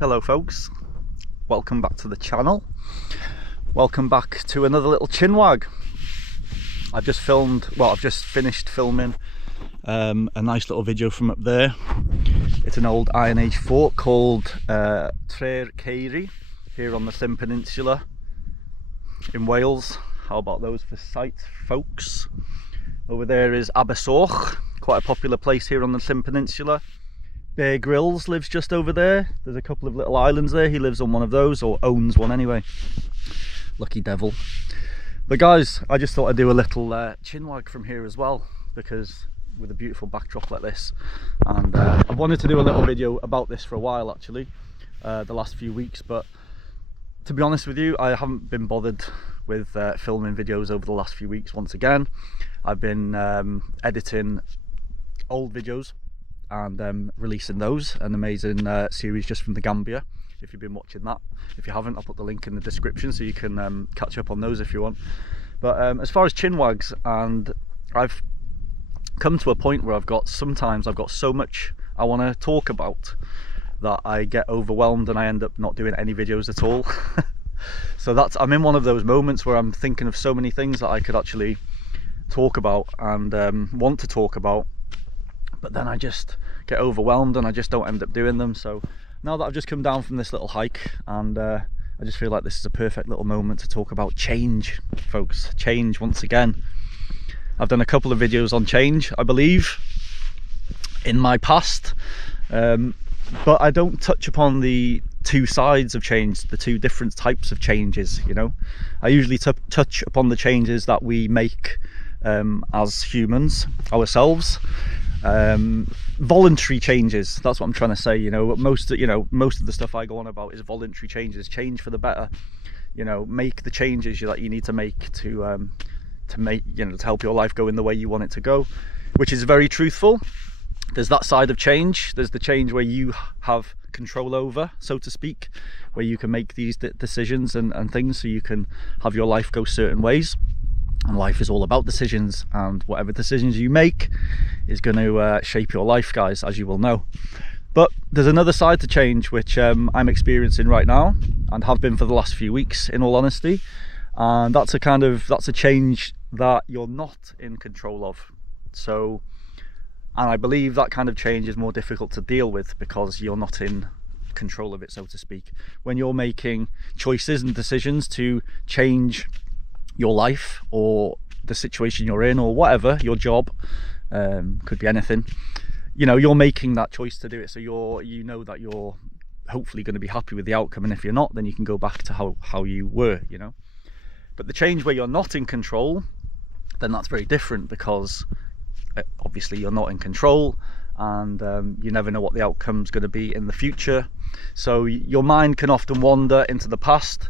Hello folks, welcome back to the channel. Welcome back to another little chinwag. I've just finished filming a nice little video from up there. It's an old Iron Age fort called Tre'r Ceiri here on the Llyn Peninsula in Wales. How about those for sights, folks? Over there is Abersoch, quite a popular place here on the Llyn Peninsula. Bear Grylls lives just over there. There's a couple of little islands there. He lives on one of those, or owns one anyway. Lucky devil. But guys, I just thought I'd do a little chinwag from here as well, because with a beautiful backdrop like this, and I've wanted to do a little video about this for a while actually, the last few weeks, but to be honest with you, I haven't been bothered with filming videos over the last few weeks. Once again, I've been editing old videos and releasing those, an amazing series just from the Gambia, if you've been watching that. If you haven't, I'll put the link in the description so you can catch up on those if you want. But as far as chinwags, and I've come to a point where sometimes I've got so much I want to talk about that I get overwhelmed and I end up not doing any videos at all. So I'm in one of those moments where I'm thinking of so many things that I could actually talk about and want to talk about, but then I just get overwhelmed and I just don't end up doing them. So now that I've just come down from this little hike, and I just feel like this is a perfect little moment to talk about change, folks. Change once again. I've done a couple of videos on change, I believe, in my past, but I don't touch upon the two sides of change, the two different types of changes, you know. I usually touch upon the changes that we make as humans, ourselves. Voluntary changes, that's what I'm trying to say. You know, most of the stuff I go on about is voluntary changes, change for the better. You know, make the changes that you need to make to help your life go in the way you want it to go, which is very truthful. There's that side of change. There's the change where you have control over, so to speak, where you can make these decisions and things so you can have your life go certain ways. And life is all about decisions, and whatever decisions you make is going to shape your life, guys, as you will know. But there's another side to change which I'm experiencing right now, and have been for the last few weeks, in all honesty. And that's a change that you're not in control of. So, and I believe that kind of change is more difficult to deal with because you're not in control of it, so to speak. When you're making choices and decisions to change your life or the situation you're in, or whatever, your job, could be anything, you know, you're making that choice to do it, so you know that you're hopefully going to be happy with the outcome, and if you're not, then you can go back to how you were, you know. But the change where you're not in control, then that's very different, because obviously you're not in control, and you never know what the outcome's going to be in the future. So your mind can often wander into the past,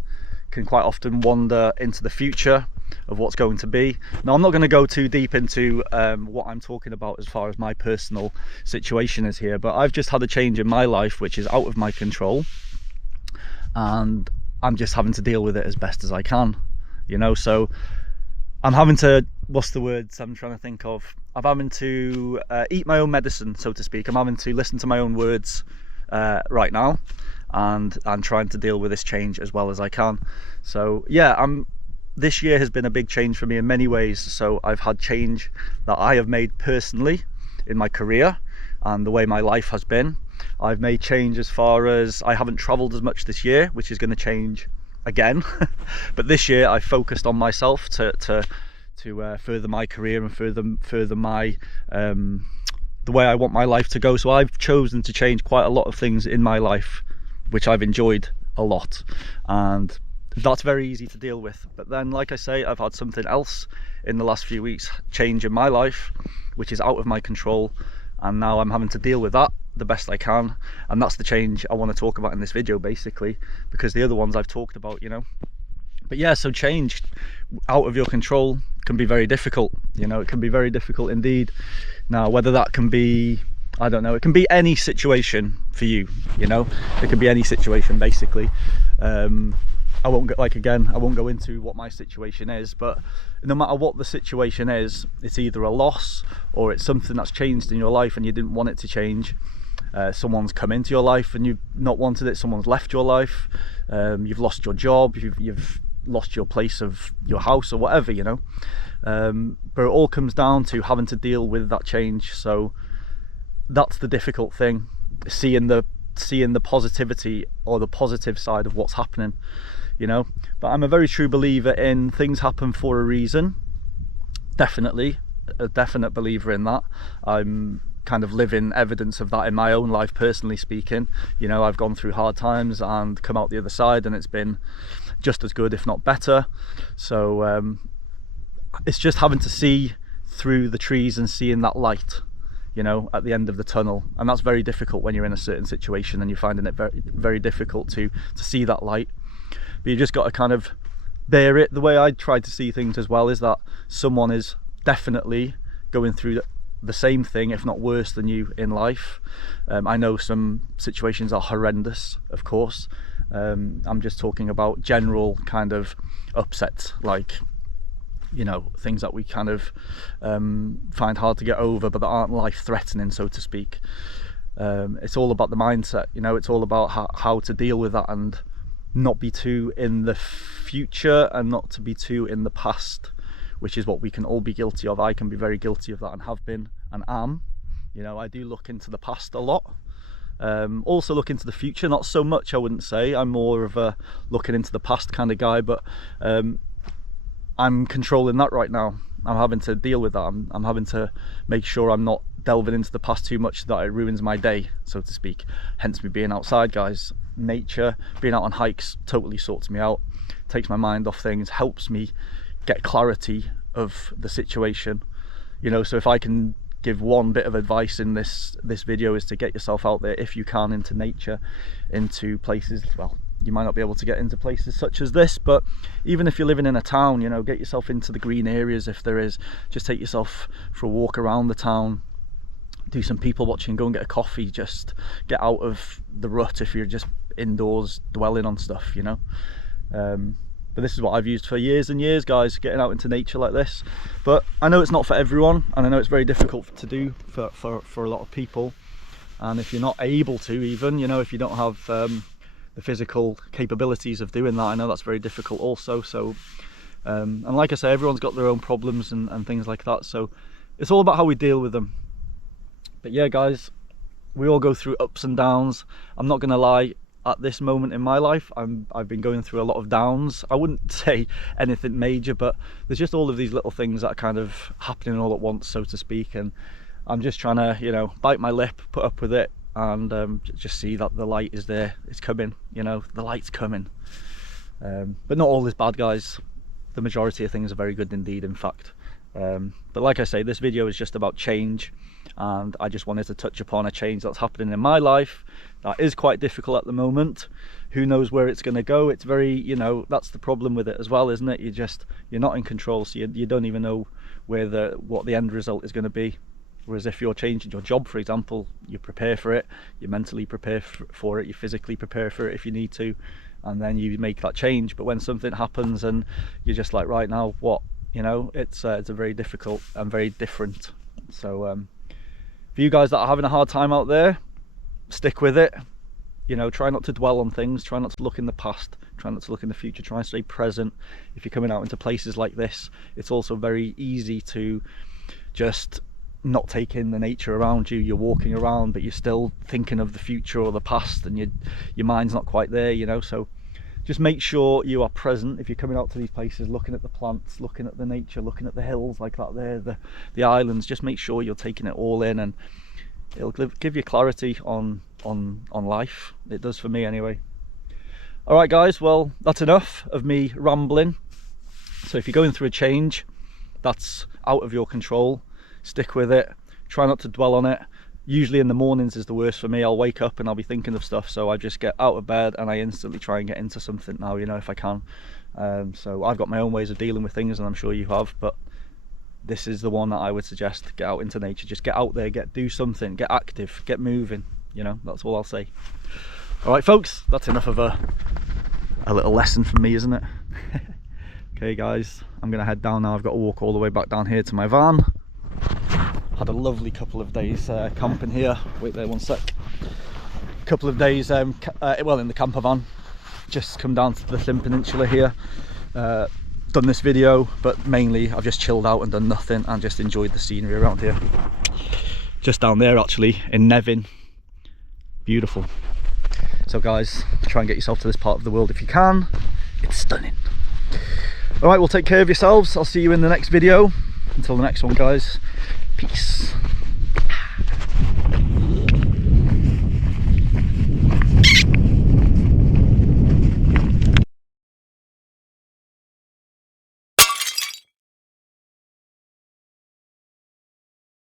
can quite often wander into the future of what's going to be. Now, I'm not going to go too deep into what I'm talking about as far as my personal situation is here, but I've just had a change in my life which is out of my control, and I'm just having to deal with it as best as I can, you know. So I'm having to, what's the words I'm trying to think of? I'm having to eat my own medicine, so to speak. I'm having to listen to my own words right now, and I'm trying to deal with this change as well as I can. So yeah, this year has been a big change for me in many ways. So I've had change that I have made personally in my career and the way my life has been. I've made change as far as I haven't traveled as much this year, which is going to change again. But this year I focused on myself to further my career and further my the way I want my life to go. So I've chosen to change quite a lot of things in my life, which I've enjoyed a lot, and that's very easy to deal with. But then, like I say, I've had something else in the last few weeks change in my life which is out of my control, and now I'm having to deal with that the best I can. And that's the change I want to talk about in this video, basically, because the other ones I've talked about, you know. But yeah, so change out of your control can be very difficult, you know. It can be very difficult indeed. Now, whether that can be, I don't know, it can be any situation for you, you know. It can be any situation, basically. I won't go into what my situation is, but no matter what the situation is, it's either a loss or it's something that's changed in your life and you didn't want it to change. someone's come into your life and you've not wanted it, someone's left your life, you've lost your job, you've lost your place of your house or whatever, you know. But it all comes down to having to deal with that change. So that's the difficult thing, seeing the positivity or the positive side of what's happening, you know. But I'm a very true believer in things happen for a reason. Definitely a definite believer in that. I'm kind of living evidence of that in my own life, personally speaking. You know, I've gone through hard times and come out the other side and it's been just as good, if not better. So it's just having to see through the trees and seeing that light, you know, at the end of the tunnel. And that's very difficult when you're in a certain situation and you're finding it very, very difficult to see that light. But you just got to kind of bear it. The way I try to see things as well is that someone is definitely going through the same thing, if not worse than you in life. I know some situations are horrendous, of course. I'm just talking about general kind of upsets, like, you know, things that we kind of find hard to get over but that aren't life-threatening, so to speak. It's all about the mindset, you know. It's all about how to deal with that and not be too in the future and not to be too in the past, which is what we can all be guilty of. I can be very guilty of that and have been and am. You know, I do look into the past a lot. Also look into the future, not so much, I wouldn't say. I'm more of a looking into the past kind of guy, but I'm controlling that right now. I'm having to deal with that. I'm having to make sure I'm not delving into the past too much that it ruins my day, so to speak. Hence me being outside, guys. Nature, being out on hikes totally sorts me out, takes my mind off things, helps me get clarity of the situation, you know. So if I can give one bit of advice in this video, is to get yourself out there if you can, into nature, into places, well, you might not be able to get into places such as this, but even if you're living in a town, you know, get yourself into the green areas if there is. Just take yourself for a walk around the town, do some people watching, go and get a coffee, just get out of the rut if you're just indoors dwelling on stuff, you know. But this is what I've used for years and years, guys, getting out into nature like this. But I know it's not for everyone, and I know it's very difficult to do for a lot of people. And if you're not able to, even, you know, if you don't have the physical capabilities of doing that, I know that's very difficult also. So and like I say, everyone's got their own problems and things like that, so it's all about how we deal with them. But yeah, guys, we all go through ups and downs. I'm not gonna lie, at this moment in my life, I've been going through a lot of downs. I wouldn't say anything major, but there's just all of these little things that are kind of happening all at once, so to speak, and I'm just trying to, you know, bite my lip, put up with it, and just see that the light is there. It's coming, you know, the light's coming. But not all is bad, guys. The majority of things are very good indeed, in fact. But like I say, this video is just about change, and I just wanted to touch upon a change that's happening in my life that is quite difficult at the moment. Who knows where it's going to go? It's very, you know, that's the problem with it as well, isn't it? You're not in control, so you don't even know what the end result is going to be. Whereas if you're changing your job, for example, you prepare for it, you mentally prepare for it, you physically prepare for it if you need to, and then you make that change. But when something happens and you're just like, right now, what? You know, it's a very difficult and very different. So for you guys that are having a hard time out there, stick with it. You know, try not to dwell on things, try not to look in the past, try not to look in the future, try and stay present. If you're coming out into places like this, it's also very easy to just not take in the nature around you. You're walking around, but you're still thinking of the future or the past, and your mind's not quite there, you know. So just make sure you are present if you're coming out to these places, looking at the plants, looking at the nature, looking at the hills like that there, the islands. Just make sure you're taking it all in, and it'll give you clarity on life. It does for me anyway. All right, guys, well, that's enough of me rambling. So if you're going through a change that's out of your control, stick with it, try not to dwell on it. Usually in the mornings is the worst for me. I'll wake up and I'll be thinking of stuff, so I just get out of bed and I instantly try and get into something now, you know, if I can. So I've got my own ways of dealing with things, and I'm sure you have, but this is the one that I would suggest. Get out into nature, just get out there, do something, get active, get moving, you know. That's all I'll say. All right, folks, that's enough of a little lesson from me, isn't it? Okay, guys, I'm gonna head down now. I've got to walk all the way back down here to my van. Had a lovely couple of days camping here. Wait there one sec. Couple of days well, in the camper van. Just come down to the Llyn Peninsula here. Done this video, but mainly I've just chilled out and done nothing and just enjoyed the scenery around here. Just down there actually in Nevin. Beautiful. So guys, try and get yourself to this part of the world if you can. It's stunning. Alright, well, take care of yourselves. I'll see you in the next video. Until the next one, guys. Peace.